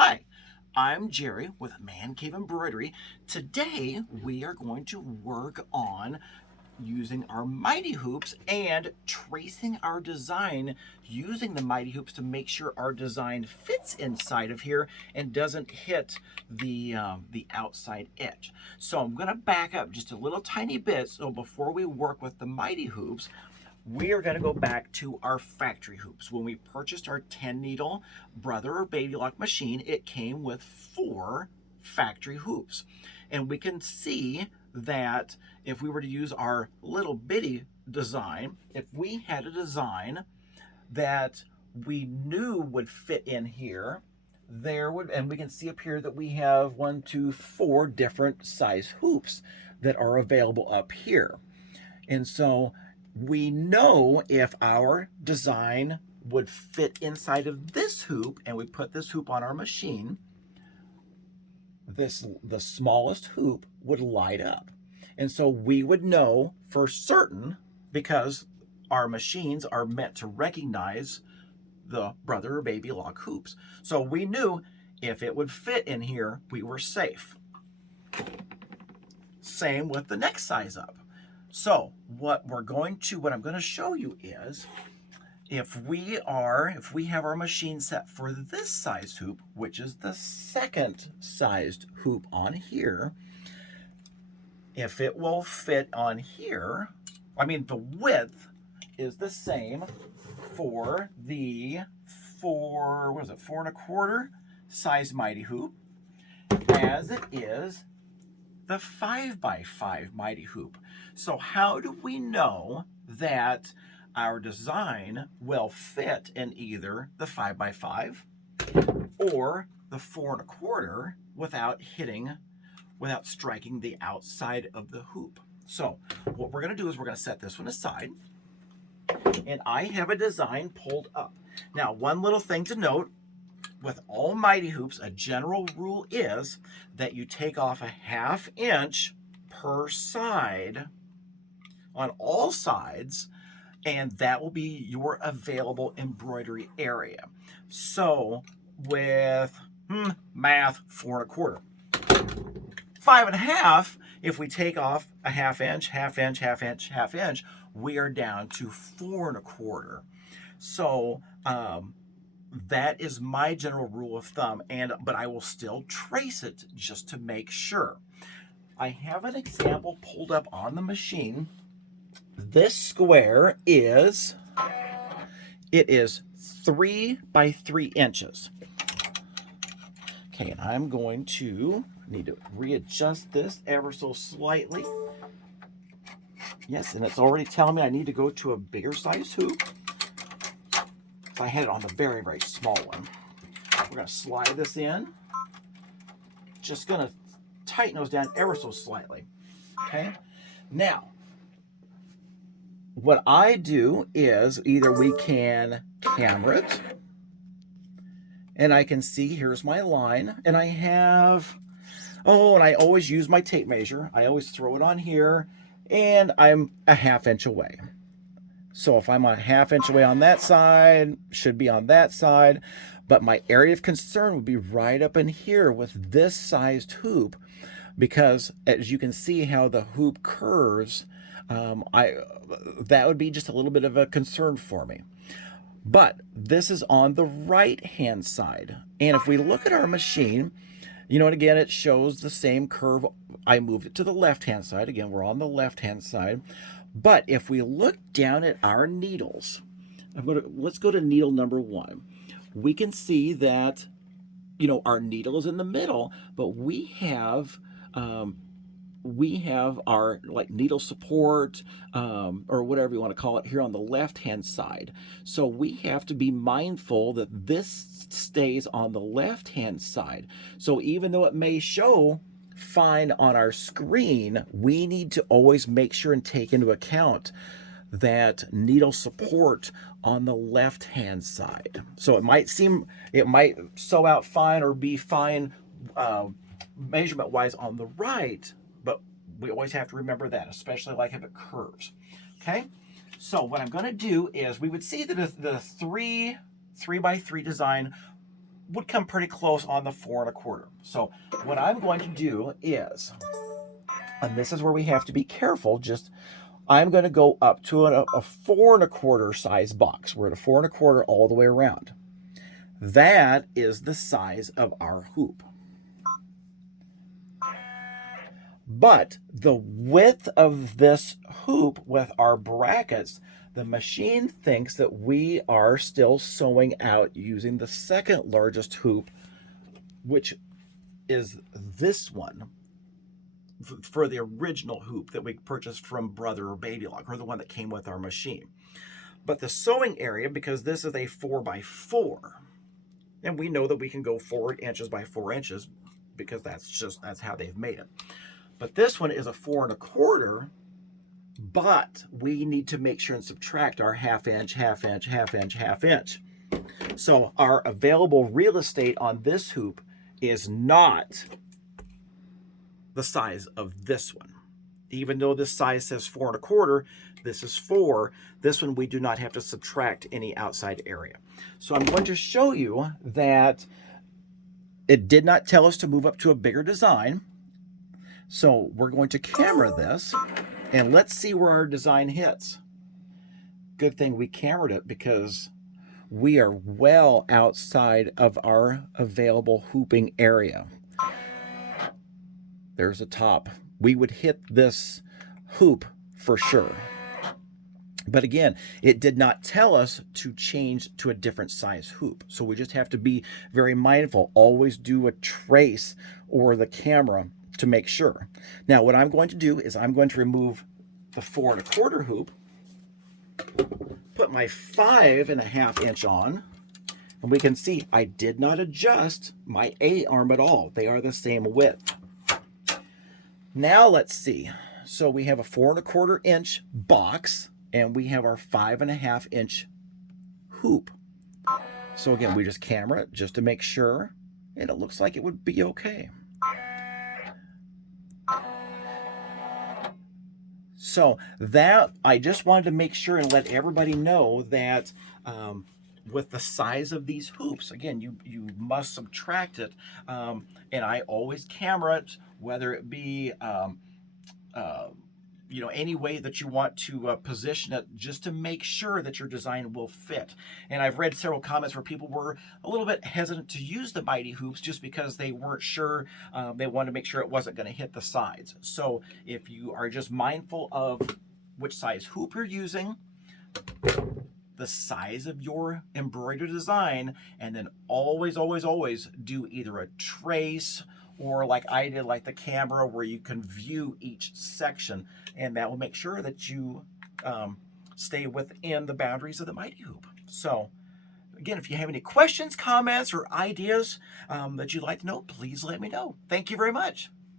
Hi, I'm Jerry with Man Cave Embroidery. Today we are going to work on using our Mighty Hoops and tracing our design using the Mighty Hoops to make sure our design fits inside of here and doesn't hit the outside edge. So I'm going to back up just a little tiny bit. So before we work with the Mighty Hoops, we are going to go back to our factory hoops. When we purchased our 10 needle brother or baby lock machine, it came with 4 factory hoops. And we can see that if we were to use our little bitty design, if we had a design that we knew would fit in here, and we can see up here that we have 1, 2, 4 different size hoops that are available up here. And so we know if our design would fit inside of this hoop and we put this hoop on our machine, the smallest hoop would light up. And so we would know for certain, because our machines are meant to recognize the brother or baby lock hoops. So we knew if it would fit in here, we were safe. Same with the next size up. So what I'm going to show you is if we have our machine set for this size hoop, which is the second sized hoop on here, if it will fit on here, the width is the same for the 4.25 size Mighty Hoop as it is the 5x5 Mighty Hoop. So how do we know that our design will fit in either the 5x5 or the 4.25 without striking the outside of the hoop? So what we're going to do is we're going to set this one aside, and I have a design pulled up. Now, one little thing to note, with all Mighty Hoops, a general rule is that you take off a 1/2 inch per side on all sides, and that will be your available embroidery area. So with math, 4.25. 5.5, if we take off a 1/2 inch, 1/2 inch, 1/2 inch, 1/2 inch, we are down to 4.25. So that is my general rule of thumb, but I will still trace it just to make sure. I have an example pulled up on the machine. This square is 3 by 3 inches. Okay, and I'm going to need to readjust this ever so slightly. Yes, and it's already telling me I need to go to a bigger size hoop. I had it on the very, very small one. We're going to slide this in. Just going to tighten those down ever so slightly. Okay. Now, what I do is either we can camera it, and I can see here's my line, and I have, and I always use my tape measure. I always throw it on here, and I'm a 1/2 inch away. So if I'm a 1/2 inch away on that side, should be on that side. But my area of concern would be right up in here with this sized hoop, because as you can see how the hoop curves, that would be just a little bit of a concern for me. But this is on the right hand side. And if we look at our machine, and again, it shows the same curve. I moved it to the left hand side. Again, we're on the left hand side. But if we look down at our needles, let's go to needle number 1. We can see that, our needle is in the middle, but we have our needle support, or whatever you want to call it, here on the left hand side. So we have to be mindful that this stays on the left hand side. So even though it may show fine on our screen, we need to always make sure and take into account that needle support on the left hand side. So it might sew out fine or be fine measurement wise on the right, but we always have to remember that, especially if it curves. Okay, so what I'm going to do is we would see that the 3 by 3 design would come pretty close on the 4 1/4. So what I'm going to do is, and this is where we have to be careful, I'm going to go up to a 4 1/4 size box. We're at a 4 1/4 all the way around. That is the size of our hoop. But the width of this hoop with our brackets, the machine thinks that we are still sewing out using the second largest hoop, which is this one, for the original hoop that we purchased from Brother or Babylock, or the one that came with our machine. But the sewing area, because this is a 4x4, and we know that we can go 4 inches by 4 inches because that's how they've made it. But this one is a 4 1/4, but we need to make sure and subtract our 1/2 inch, 1/2 inch, 1/2 inch, 1/2 inch. So our available real estate on this hoop is not the size of this one. Even though this size says 4 1/4, this is 4. This one we do not have to subtract any outside area. So I'm going to show you that it did not tell us to move up to a bigger design. So we're going to camera this, and let's see where our design hits. Good thing we cameraed it, because we are well outside of our available hooping area. There's the top. We would hit this hoop for sure. But again, it did not tell us to change to a different size hoop. So we just have to be very mindful. Always do a trace or the camera to make sure. Now, what I'm going to do is I'm going to remove the 4 1/4 hoop, put my 5 1/2 inch on, and we can see I did not adjust my A arm at all. They are the same width. Now let's see. So we have a 4 1/4 inch box, and we have our 5 1/2 inch hoop. So again, we just camera it just to make sure, and it looks like it would be okay. So that, I just wanted to make sure and let everybody know that with the size of these hoops, again, you must subtract it. And I always camera it, whether it be any way that you want to position it, just to make sure that your design will fit. And I've read several comments where people were a little bit hesitant to use the Mighty hoops just because they weren't sure. They wanted to make sure it wasn't going to hit the sides. So if you are just mindful of which size hoop you're using, the size of your embroidered design, and then always, always, always do either a trace, or like I did, like the camera, where you can view each section, and that will make sure that you stay within the boundaries of the Mighty hoop. So again, if you have any questions, comments, or ideas that you'd like to know, please let me know. Thank you very much.